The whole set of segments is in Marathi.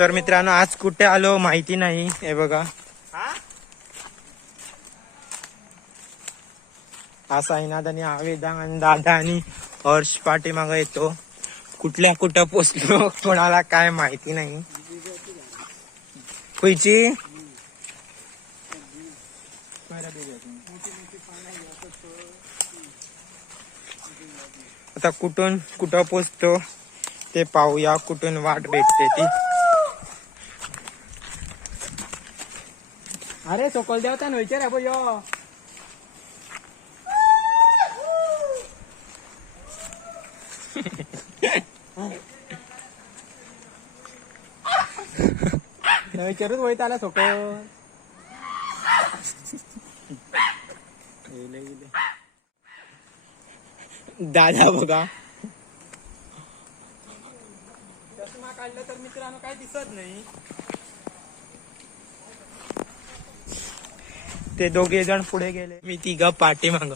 तर मित्रांनो आज कुठे आलो माहिती नाही. हे बघा. हा? साईनाथ आणि वेदांग आणि दादा आणि हर्ष पाठीमाग येतो. कुठल्या कुठं पोचलो कोणाला काय माहिती नाही. खुयची आता कुठून कुठं पोचतो ते पाहूया कुठून वाट भेटते ती. अरे सोकोल देवता न्हयचे रे पळय यो. न्हयचेरूच वयताला सोकोल दादा बघा. चष्मा काढला तर मित्रांनो काय दिसत नाही. ते दोघे जण पुढे गेले. मी तिघ पाठीमाग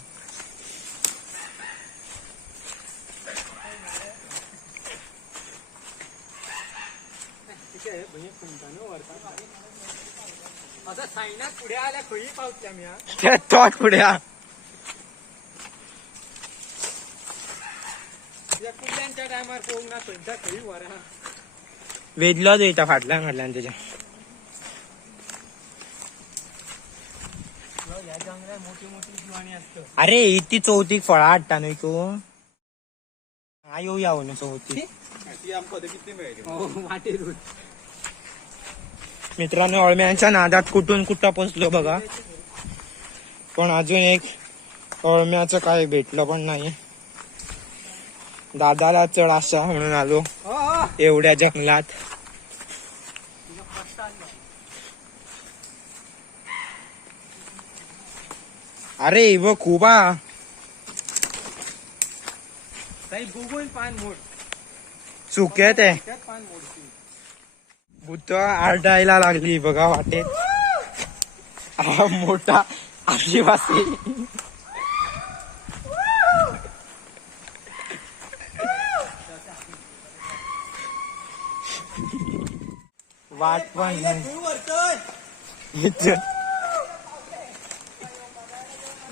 आता पुढे आल्या खंयी पावत्या मी हा. पुढे कुठल्यांच्या टायमार पोहून ना सध्या खंयी वरा वेदलाच येता फाटल्या म्हटल्या त्याच्या. या जंगलात मोठी मोठी जीवाणी असतं अरे इथे चौथी. फळा हाडटा न्हय तू हा येऊ याव ना चौथी हो वाटेर मित्रांनो अळम्यांच्या नादात कुठून कुठं पोचलो बघा. पण अजून एक अळम्याचं काय भेटलं पण नाही. दादाला चढ असा म्हणून आलो. हो हो. एवढ्या जंगलात. अरे व खूप. काही बुगून पान मोड. चुके ते त्यात पान मोडती भूत आरडायला लागली बघा वाटेत हा मोठा आदिवासी. वाट पण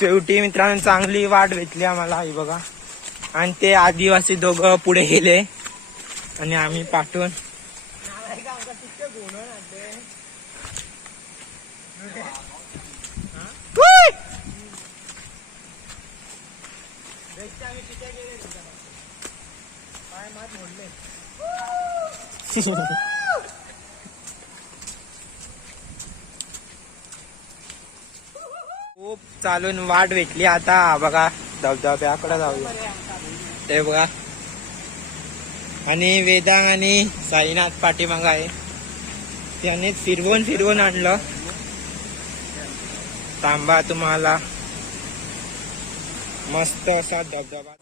शेवटी मित्रांनो चांगली वाट भेटली आम्हाला आई बघा. आणि ते आदिवासी दोघं पुढे गेले. आणि आम्ही पाठवून. खूप चालून वाट भेटली. आता बघा धबधब्याकडे जाऊया. ते बघा. आणि वेदांग आणि साईनाथ पाठीमाग आहे. त्याने फिरवून फिरवून आणलं. थांबा तुम्हाला. मस्त असा धबधबा.